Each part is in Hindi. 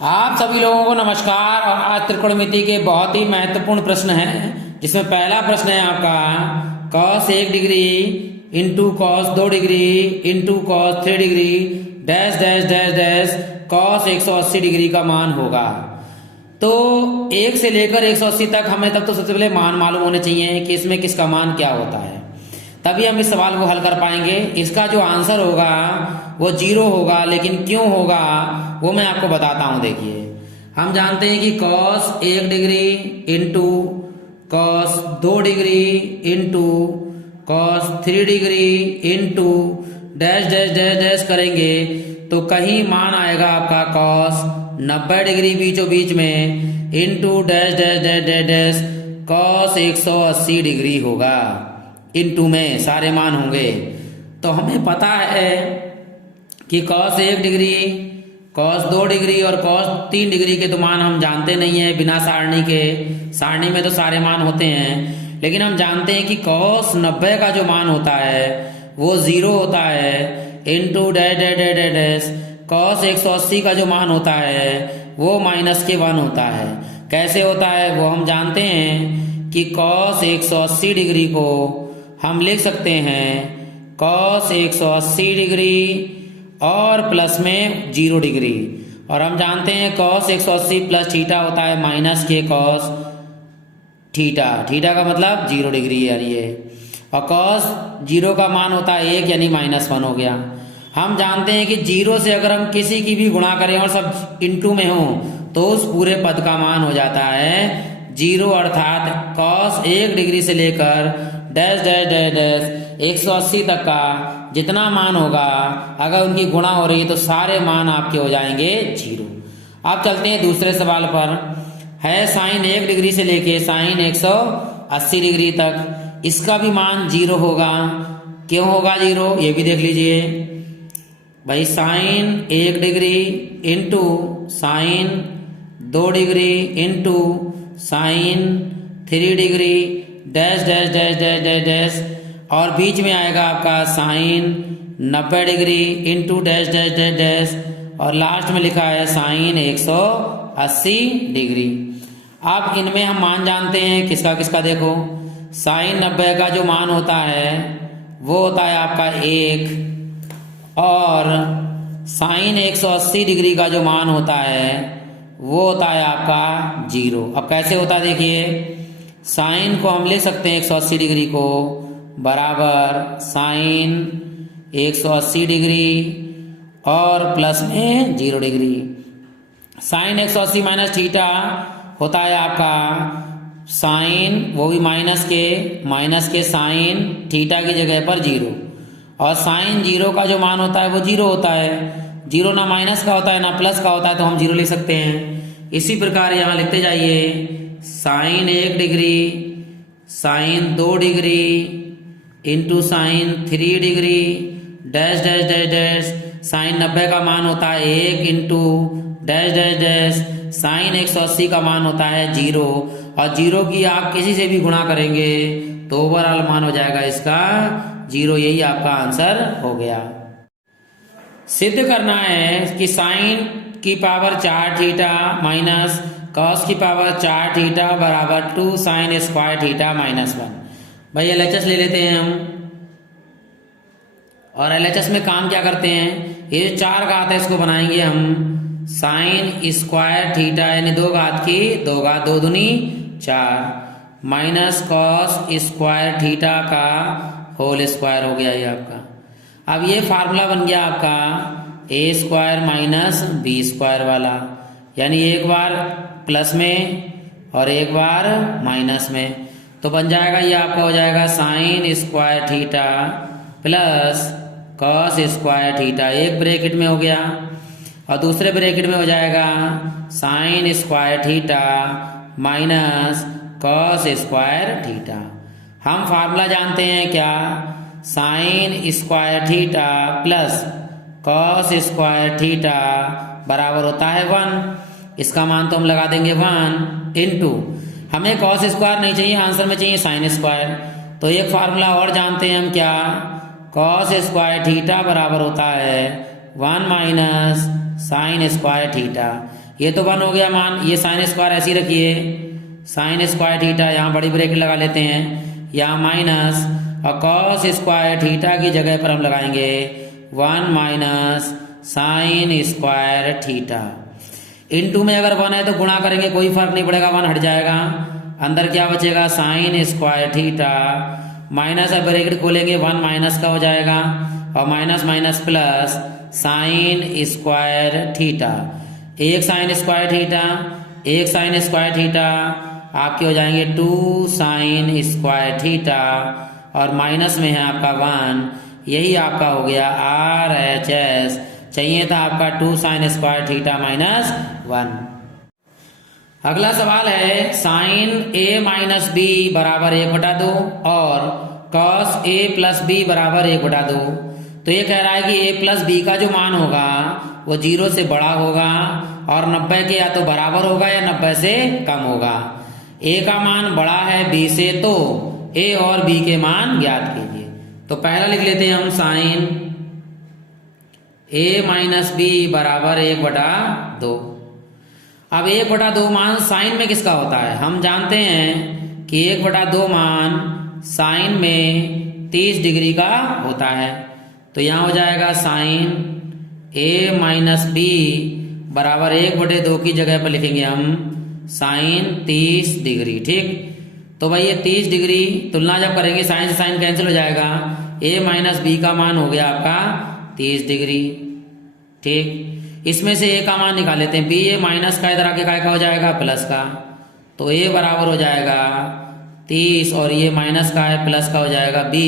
आप सभी लोगों को नमस्कार। और आज त्रिकोणमिति के बहुत ही महत्वपूर्ण प्रश्न है, जिसमें पहला प्रश्न है आपका cos 1 degree into cos 2 degree into cos 3 degree dash dash dash dash cos 180 degree का मान होगा। तो 1 से लेकर 180 तक हमें तब तो सबसे पहले मान मालूम होने चाहिए कि इसमें किसका मान क्या होता है, तभी हम इस सवाल को हल कर पाएंगे। इसका जो आंसर होगा वो 0 होगा, लेकिन क्यों होगा वो मैं आपको बताता हूं। देखिए, हम जानते हैं कि cos 1 degree into cos 2 degree into cos 3 degree into dash dash dash dash करेंगे तो कहीं मान आएगा आपका cos 90 डिग्री बीचों बीच में into dash dash dash dash dash cos 180 degree होगा। इंटू में सारे मान होंगे। तो हमें पता है कि cos 1 डिग्री cos 2 डिग्री और cos 3 डिग्री के तो मान हम जानते नहीं है बिना सारणी के। सारणी में तो सारे मान होते हैं, लेकिन हम जानते हैं कि cos 90 का जो मान होता है वो 0 होता है into dash dash dash dash dash cos 180 का जो मान होता है वो -1 होता है। कैसे होता है वो हम जानते हैं कि cos 180 डिग्री को हम लिख सकते हैं cos 180 डिग्री और प्लस में 0 डिग्री, और हम जानते हैं cos 180 प्लस थीटा होता है -k cos थीटा। थीटा का मतलब 0 डिग्री यार ये, और cos 0 का मान होता है 1 यानी -1 हो गया। हम जानते हैं कि 0 से अगर हम किसी की भी गुणा करें और सब इंटू में हो तो उस पूरे पद का मान हो जाता है 0, अर्थात cos 1 डिग्री से लेकर डैश डैश डैश डैश 180 तक का जितना मान होगा अगर उनकी गुणा हो रही है तो सारे मान आपके हो जाएंगे 0। अब चलते हैं दूसरे सवाल पर। है sin 1 डिग्री से लेके sin 180 डिग्री तक, इसका भी मान 0 होगा। क्यों होगा 0 ये भी देख लीजिए भाई। sin 1 degree into sin 2 degree into sin 3 degree dash dash dash dash dash dash, और बीच में आएगा आपका sin 90 degree into dash dash dash dash, और लास्ट में लिखा है sin 180 डिग्री। अब इनमें हम मान जानते हैं किसका किसका। देखो, sin 90 का जो मान होता है वो होता है आपका 1, और sin 180 डिग्री का जो मान होता है वो होता है आपका 0। अब कैसे होता है देखिए, साइन को हम ले सकते हैं 180 डिग्री को बराबर sin 180 डिग्री और प्लस में 0 डिग्री। sin 180 माइनस थीटा होता है आपका साइन, वो भी माइनस के साइन थीटा की जगह पर 0, और साइन 0 का जो मान होता है वो 0 होता है। 0 ना माइनस का होता है ना प्लस का होता है, तो हम 0 लिख सकते हैं। इसी प्रकार यहाँ लिखते जाइए sin 1 degree sin 2 degree into sin 3 degree dash dash dash dash sin 90 का मान होता है 1 into dash dash dash sin 180 का मान होता है 0, और 0 की आप किसी से भी गुणा करेंगे तो ओवरऑल मान हो जाएगा इसका 0। यही आपका आंसर हो गया। सिद्ध करना है कि sin की पावर 4 थीटा माइनस cos की पावर 4 थीटा बराबर 2 sin स्क्वायर थीटा -1। भाई LHS ले लेते हैं हम, और LHS में काम क्या करते हैं, ये जो 4 घात है इसको बनाएंगे हम sin स्क्वायर थीटा यानी 2 घात की 2 घात 2 दूनी 4 माइनस cos स्क्वायर थीटा का होल स्क्वायर हो गया ये आपका। अब ये फार्मूला बन गया आपका a square minus B square वाला, यानी एक बार प्लस में और एक बार माइनस में, तो बन जाएगा ये आपका हो जाएगा sin square theta plus cos square theta, एक ब्रैकेट में हो गया, और दूसरे ब्रैकेट में हो जाएगा sin square theta minus cos square theta. हम फार्मूला जानते हैं क्या, sin square theta plus cos square theta बराबर होता है 1। इसका मान तो हम लगा देंगे 1 इंटू, हमें cos स्क्वायर नहीं चाहिए, आंसर में चाहिए sin स्क्वायर। तो एक फार्मूला और जानते हैं हम क्या, cos स्क्वायर थीटा बराबर होता है 1 माइनस sin स्क्वायर थीटा। ये तो 1 हो गया मान, ये साइन स्क्वायर ऐसी रखिए, साइन स्क्वायर थीटा, यहाँ बड़ी ब्रैकेट लगा लेते हैं, यहाँ माइनस, और कॉस स्क्वायर थीटा की जगह पर हम लगाएंगे 1 minus sine square theta. Into में अगर 1 है तो गुणा करेंगे, कोई फर्क नहीं पड़ेगा, 1 हट जाएगा, अंदर क्या बचेगा साइन स्क्वायर थीटा, माइनस अब ब्रैकेट खोलेंगे 1 माइनस का हो जाएगा, और minus minus plus sine square theta, एक साइन स्क्वायर थीटा, एक साइन स्क्वायर थीटा आपके हो जाएंगे 2 साइन स्क्वायर थीटा, और माइनस में है आपका 1, यही आपका हो गया RHS। चाहिए था आपका 2 साइन स्क्वायर थीटा माइनस 1। अगला सवाल है साइन A माइनस बी बराबर 1/2 और कॉस A प्लस बी बराबर 1/2। तो ये कह रहा है कि A प्लस बी का जो मान होगा वो 0 से बड़ा होगा और 90 के या तो बराबर होगा या 90 से कम होगा। A का मान बड़ा है B से, तो A और B के मान ज्ञात कीजिए। तो पहला लिख लेते हैं हम साइन A माइनस बी बराबर 1/2। अब 1/2 मान साइन में किसका होता है? हम जानते हैं कि 1/2 मान साइन में 30 डिग्री का होता है। तो यहाँ हो जाएगा साइन A माइनस बी बराबर 1/2 की जगह पर लिखेंगे हम साइन 30 डिग्री। ठीक, तो भाई ये 30 डिग्री तुलना जब करेंगे साइन से साइन कैंसिल हो जाएगा, A माइनस बी का मान हो गया आपका 30 डिग्री। ठीक, इसमें से A का मान निकाल लेते हैं, बी A माइनस का इधर आके काय का हो जाएगा प्लस का, तो A बराबर हो जाएगा 30 और ये माइनस का है प्लस का हो जाएगा B।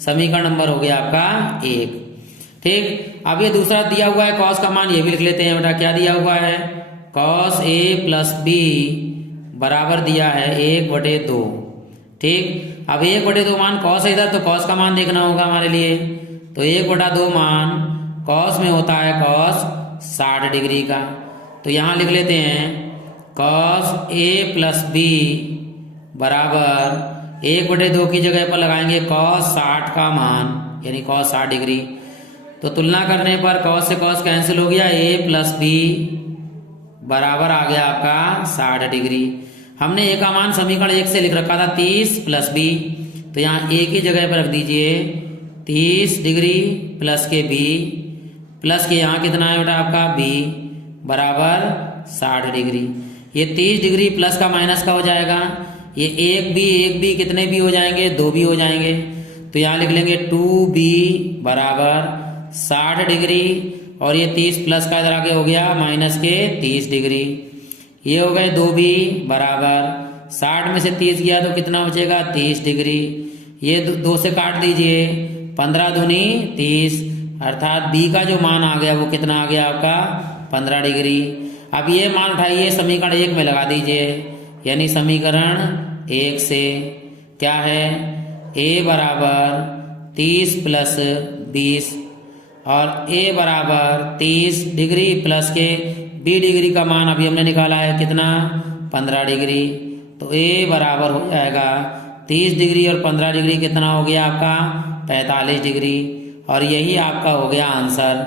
समीकरण नंबर हो गया आपका 1। ठीक, अब ये दूसरा दिया हुआ है कॉस का मान, ये भी लिख लेते हैं बेटा। क्या दिया हुआ है? कॉस A प्लस बी बराबर दिया है 1/2। ठीक, अब 1/2 मान कॉस है इधर, तो कॉस का मान देखना होगा हमारे लिए। तो 1/2 मान कॉस में होता है कॉस 60 डिग्री का। तो यहाँ लिख लेते हैं कॉस A प्लस बी बराबर 1/2 की जगह पर लगाएंगे कॉस 60 का मान, यानी कॉस 60 डिग्री। तो तुलना करने पर कॉस से कॉस कैंसिल हो गया, A प्लस बी बराबर आ गया आपका 60 डिग्री। हमने A का मान समीकरण 1 से लिख रखा था 30 प्लस बी, तो यहाँ A की जगह पर रख दीजिए 30 डिग्री प्लस के B, प्लस के यहाँ कितना है बेटा आपका B बराबर 60 डिग्री। ये 30 डिग्री प्लस का माइनस का हो जाएगा, ये एक बी कितने भी हो जाएंगे? 2 भी हो जाएंगे। तो यहाँ लिख लेंगे 2B बराबर 60 डिग्री और ये 30 प्लस का इधर आगे हो गया माइनस के 30 डिग्री। ये हो गए 2B बराबर 60 में से 30 गया तो कितना बचेगा? 30 डिग्री। ये 2 से काट दीजिए, 15 दूनी 30, अर्थात B का जो मान आ गया वो कितना आ गया आपका? 15 डिग्री। अब ये मान उठाइए समीकरण 1 में लगा दीजिए, यानी समीकरण 1 से क्या है? A बराबर 30 प्लस 20 और A बराबर 30 डिग्री प्लस के B डिग्री का मान अभी हमने निकाला है कितना? 15 डिग्री। तो A बराबर हो जाएगा 30 डिग्री और 15 डिग्री कितना हो गया आपका? 45 डिग्री। और यही आपका हो गया आंसर।